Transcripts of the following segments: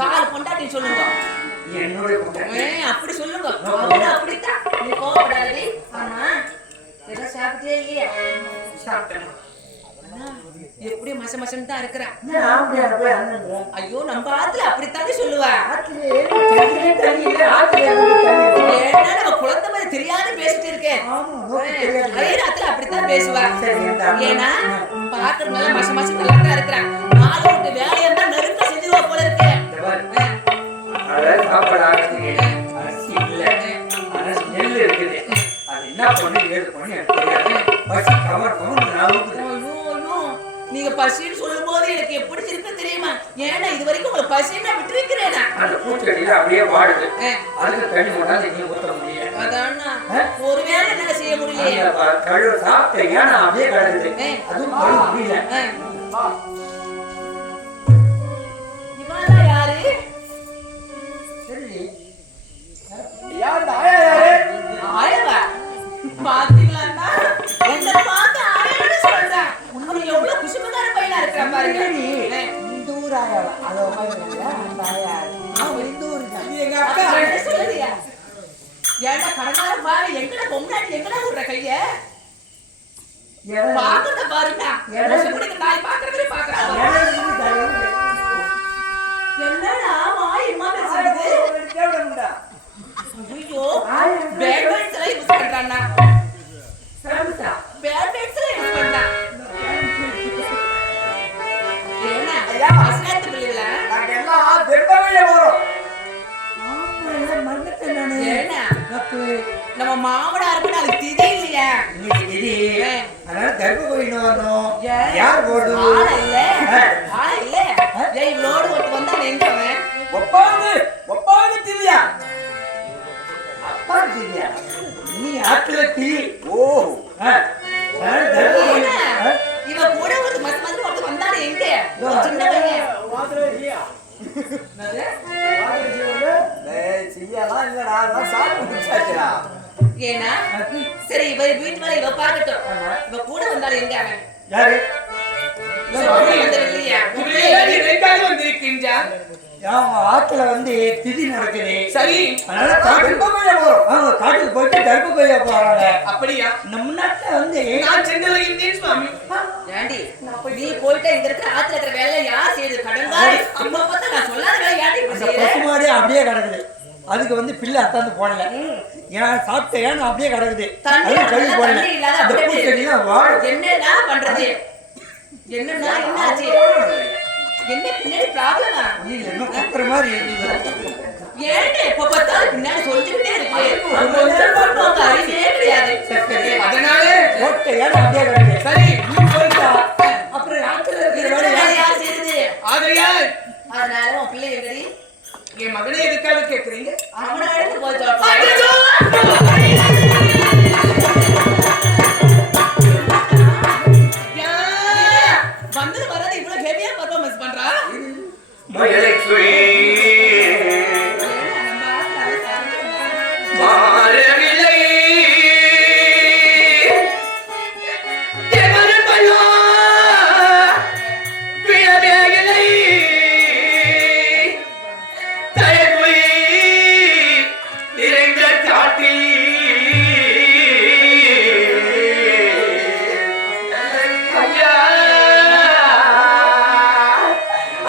கால் பொண்டாட்டி சொல்லுங்க. என்னோட அப்படி சொல்லுங்க. அப்படித்தான் நீ கோவப்படாதே. ஆமா ஏதோ சாப்பிட்டே இல்லையா? சாப்பிட்டேன். எப்படி மச மசன்னு தான் இருக்கிறான். ஐயோ நம்ம ஆத்துல அப்படித்தானே சொல்லுவா. ஏன்னா நம்ம குழந்தை மாதிரி தெரியாத பேசிட்டு இருக்கேன். ஆத்துல அப்படித்தான் பேசுவா. ஏன்னா பாக்குறது நல்லா மச மசம் நல்லா தான் இருக்கிறான். ஆளு விட்டு வேலையை தான் நெருங்க செஞ்சிருவா போல இருக்கு. நீங்க பசின்னு சொல்லும் போது எனக்கு எப்படி இருக்கு தெரியுமா? ஏன்னா இது வரைக்கும் உங்களுக்கு பசின்னு விட்டு வைக்கிறேனா? அந்த பூச்செடியில அப்படியே வாடுது. அதுக்கு தண்ணி போடாது நீ ஊத்த முடியல. அதானா ஒருவேளை என்ன செய்ய முடியலையே. கழுவ சாப்பிட்டேன் ஏன்னா அப்படியே கிடக்குது. அதுவும் கழுவ முடியல. இவெல்லாம் யாரு? சரி யார் ஆயா யாரு? ஆயவா பாத்தீங்களான்னா என்ன பார்த்து ஆயன்னு சொல்றேன். அவன் எவ்வளவு குசுமதார பையனா இருக்கான் பாருங்க. இந்த ஊர் ஆயாவா? அதோ அந்த ஆயா இந்த ஊர் தான். எங்க அக்கா சொல்லுறியா? ஏன்னா கடனால பாரு எங்கட பொம்னாடி எங்கட விடுற கைய பாக்குறத பாருங்க. நாய் பாக்குறதே பாக்குறாங்க. என்னடா வாய் இம்மா பேசுறது? ஐயோ பேட்மேன்ஸ் எல்லாம் யூஸ் பண்றானா? பேட்மேன்ஸ் எல்லாம் யூஸ் பண்றா. ஏன்னா அஸ்னாத்து பிள்ளைல நாங்க எல்லாம் தெர்பவையே வரோம். ஆமா எல்லாம் மறந்துட்டேன் நானு. ஏன்னா நம்ம மாவடா இருக்கு அது திதி இல்லையா? இன்னைக்கு திதி. அதனால தெர்பவையில வரணும். யார் போடு? ஆள இல்ல. ஏய் லோடு ஓட்டு வந்தா எங்கவன்? ஒப்பாங்க திவ்யா. அப்பா திவ்யா. நீ ஆத்துல டீ. ஓ. இவ கூட ஒரு மத்த மாதிரி ஒருத்தர் வந்தானே எங்க? சின்ன பையன். வாதரஜியா. என்னது? வாதரஜியோட டேய் சியாலாம் இல்லடா. நான் சாப்பிட்டு முடிச்சாச்சுடா. ஏனா சரி இவ வீட்டு மேல இவ பாக்கட்டும். இவ கூட வந்தானே எங்க அவன்? யாரு? ஆத்துல வந்து திதி நடக்குது. சரி அதனால காட்டுக்கு போயிட்டு கர்ப்பகோயா போறாங்க. அப்படியா? நம்ம நாட்டுல வந்து நான் சென்னையில இருந்தேன் சுவாமி. ஏண்டி நீ போயிட்டு இங்க இருக்கிற ஆத்துல இருக்கிற வேலையை யார் செய்யுது? கடங்காரி அம்மா பார்த்தா நான் சொல்லாத வேலை யாண்டி இப்படி செய்யற? பசுமாடி அப்படியே கிடக்குது. அதுக்கு வந்து பிள்ளை அத்தாந்து போடல. ஏன் சாப்பிட்ட ஏன் அப்படியே கிடக்குது. தண்ணி கழுவி போடல. என்னடா பண்றது? என்னன்னா என்னாச்சு? என்ன பின்னாடி ப்ராப்ளமா? என்ன குத்துற மாதிரி ஏன்டா இப்ப பார்த்தா பின்னாடி சொல்லிக்கிட்டே இருக்கு. அறிவே கிடையாது. அதனால ஓட்ட ஏன் அப்படியே கிடக்குது. சரி நீ போயிட்டா அப்புறம் ஆத்துல இருக்கிற வேலை யார் செய்யுது? ஆகையால் அதனால உன் பிள்ளை எங்கடி? என் மகனே எதுக்காக கேட்குறீங்க? அவனை எடுத்து போய் வந்தது வராது இவ்வளவு ஹெவியா பர்ஃபார்மன்ஸ் பண்றா.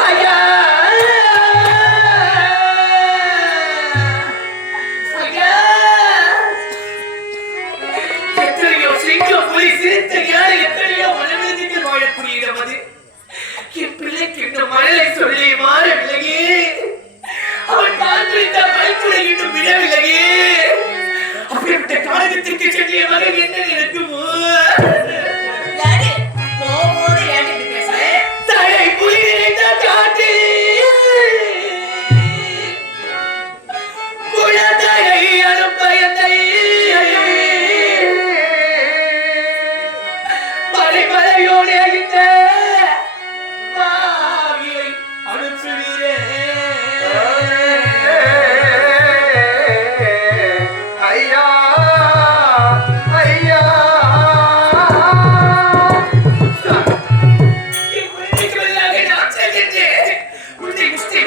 ஐயா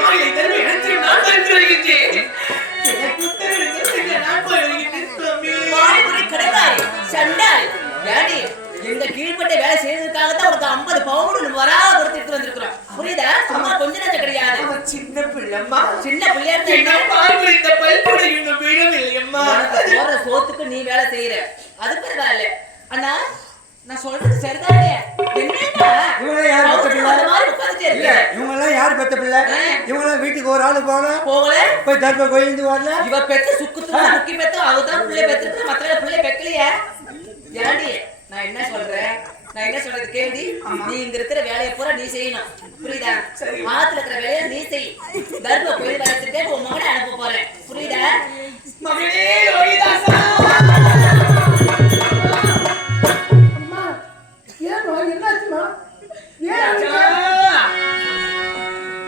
மாலை தருமை அனைத்தையும் நான் பார்த்து வருகின்றேன். எனக்கு உத்தரவிடுங்கள் செல்ல நான் போய் வருகின்றேன் சுவாமி. மாலைபுரி கடைக்காரி சண்டால் டாடி இந்த கீழ்பட்ட வேலை செய்யறதுக்காக தான் உனக்கு 50 பவுன் வராக கொடுத்துட்டு வந்திருக்கிறோம். புரியுதா? சும்மா கொஞ்ச நேரம் கிடையாது. அவன் சின்ன பிள்ளைம்மா. சின்ன பிள்ளையா இருந்தா என்ன பால் இந்த பல்புடை இன்னும் விழவில்லையம்மா. போற சோத்துக்கு நீ வேலை செய்யற. அது பரவாயில்ல. அண்ணா நான் சொல்றது சரிதானே? என்னடா இவங்க யார் பெத்த பிள்ளை? அந்த மாதிரி உட்கார்ந்துட்டே இருக்க. இவங்க எல்லாம் யார் பெத்த பிள்ளை? இவங்க எல்லாம் வீட்டுக்கு ஒரு ஆளு போகல போய் தர்ப கோயிந்து வரல. இவ பெத்த சுக்குத்து முக்கி பெத்த அவதான் பிள்ளை பெத்துட்டு மத்தவங்க பிள்ளை பெக்கலையே. ஏண்டி நான் என்ன சொல்றேன்? நான் என்ன சொல்றது கேள்வி? நீ இங்க இருக்கிற வேலையை பூரா நீ செய்யணும். புரியுதா? ஆத்துல இருக்கிற வேலையை நீ செய். தர்ப கோயில் வளர்த்துட்டே உன் மகனை அனுப்ப போறேன். புரியுதா? மகனே ரோஹிதாசா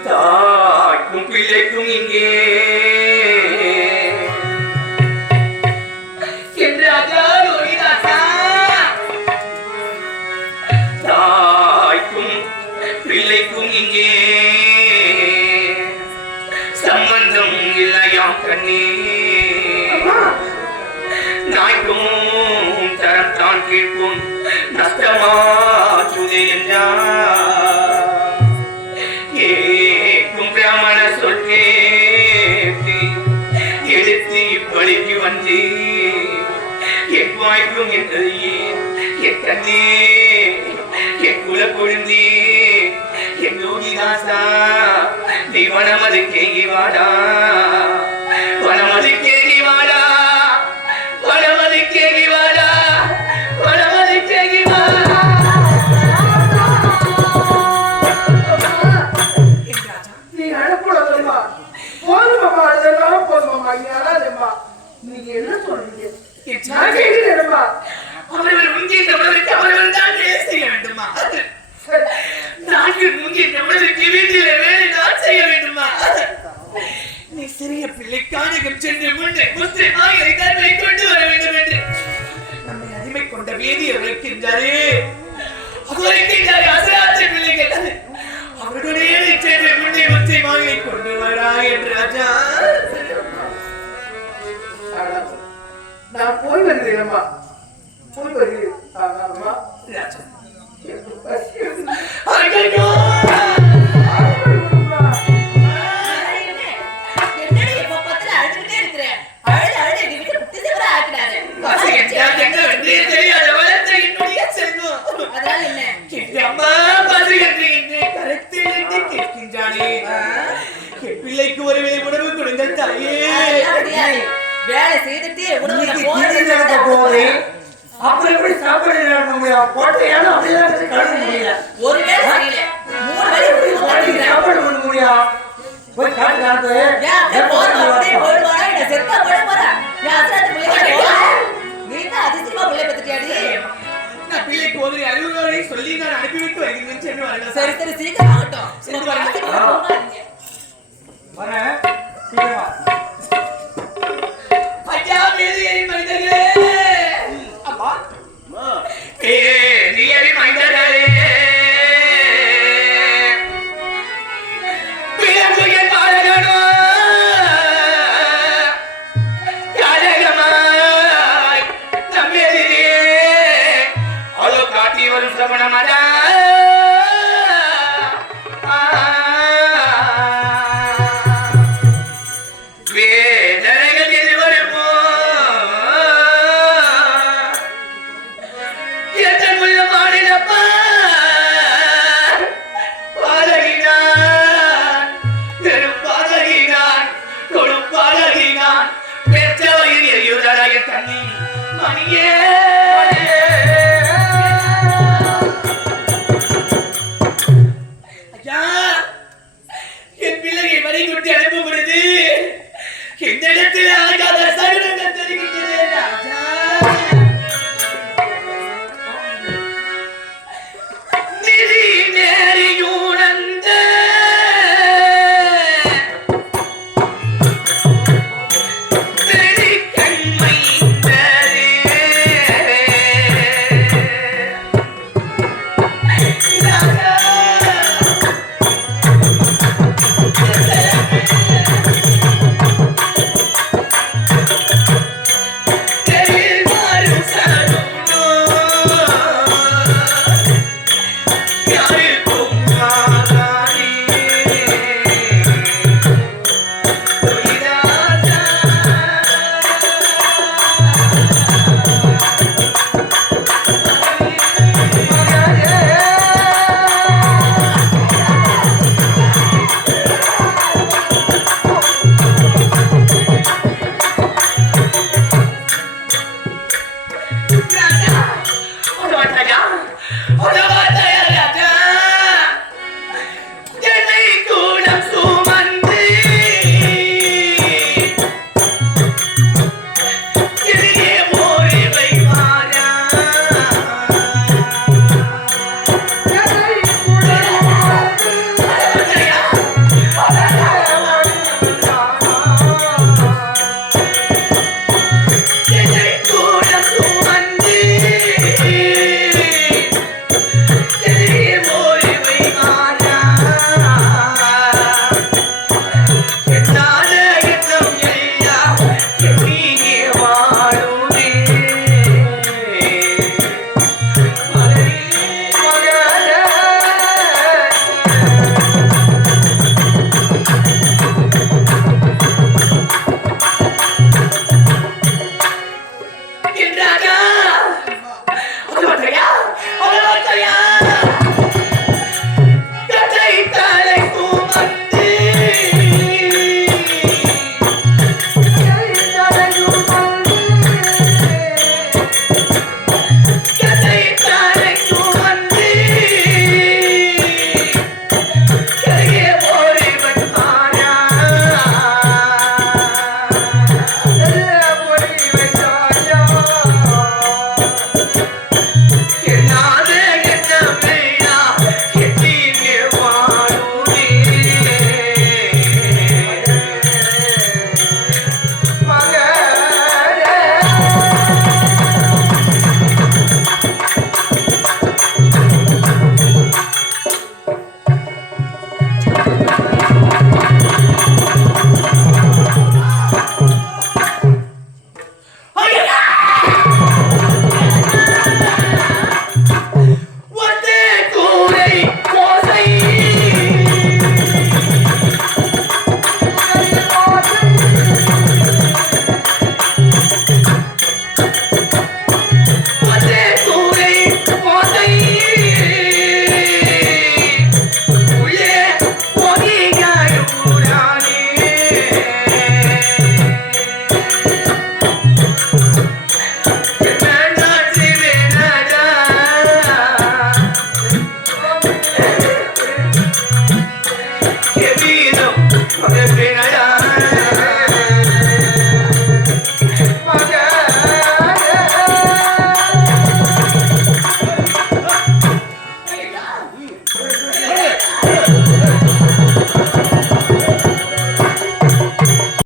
தாய்க்கும் பிள்ளைக்கும் இங்கே என்றாஜா ரோஹிதாசா தாய்க்கும் பிள்ளைக்கும் இங்கே சம்பந்தம் இல்லையா கண்ணே நாய்க்கும் தரத்தான் கேட்கும் நஷ்டமா சுதே ஏக்கும் பிராமண சொல் கேட்டு எடுத்து இப்படிக்கு வந்து என் வாய்க்கும் என்றதையே என் கண்ணே என் குல கொழுந்தி என் யோகிதாசா நீ வனமது கேகி வாடா வனமது கேகி வாடா வனமது கேகி வாடா வனமது கேகி வாடா. நீ அனுப்புறதுமா போதுமாமா அதெல்லாம் போதுமாமா யாராதுமா நீங்க என்ன சொல்றீங்க? நான் கேட்கிறேன்மா. அவர்கள் முன்கின்ற உணவிற்கு அவர்கள் தான் வேலை செய்ய வேண்டுமா? நாங்கள் முன்கின்ற உணவிற்கு வீட்டிலே வேலை நான் செய்ய வேண்டுமா? நீ சிறிய பிள்ளை காணிகம் சென்று முன்னே முஸ்லிமாக தன்மை கொண்டு வர வேண்டும் என்று நம்மை அடிமை கொண்ட வேதியை வைக்கின்றாரே அது வைக்கின்றாரே அசராத்த பிள்ளைகள் அவர்களுடைய சென்று முன்னே முஸ்லிமாக கொண்டு வரா என்று ராஜா. நான் போய் வருகிறேன்மா போய் வருகிறேன். ஆமாம்மா ராஜா எனக்கு பசி எடுக்குது. ஐயோ என்னடி இப்ப பத்தல அழுதுட்டே இருக்கற அழுது அழுது எங்க வீட்டு குட்டி சேவரா ஆக்கிடாதே. என்ன வந்து தெரியாத வளர்த்த என்னுடைய செல்வம். அதனால என்ன அம்மா பாதுகாக்கிறீங்க கரெக்டிலிட்டி கேட்கின்றானே என் பிள்ளைக்கு ஒரு வேளை உணவு கொடுங்க தாயே. வேலை செய்துட்டு உணவு போகுது அப்புறம் எப்படி சாப்பாடு முடியும் போட்டையாலும் அப்படிதான் கழுவ முடியல. ஒரு வேளை செய்யல 3 வேளை சாப்பாடு பண்ண முடியும் போய் காட்டு காட்டு செத்தா போட போறா நீங்க அதிசயமா பிள்ளை பத்துட்டியாடி. நான் பிள்ளைக்கு ஒரு அறிவுரை சொல்லி நான் அனுப்பிவிட்டு வருகிறேன். சரி சரி சீக்கிரம் ஆகட்டும். வரேன் சீக்கிரமா. ஐயா மேலியரி மனிதர்களே அம்மா மேலியரி மனிதர்களே பிறப்புய பாலகனோ காலகமாய் நம்மெதிரே அலோ காட்டி வரும் சமணமடா என் பிள்ளையை வழிகுட்டி அனுப்பும்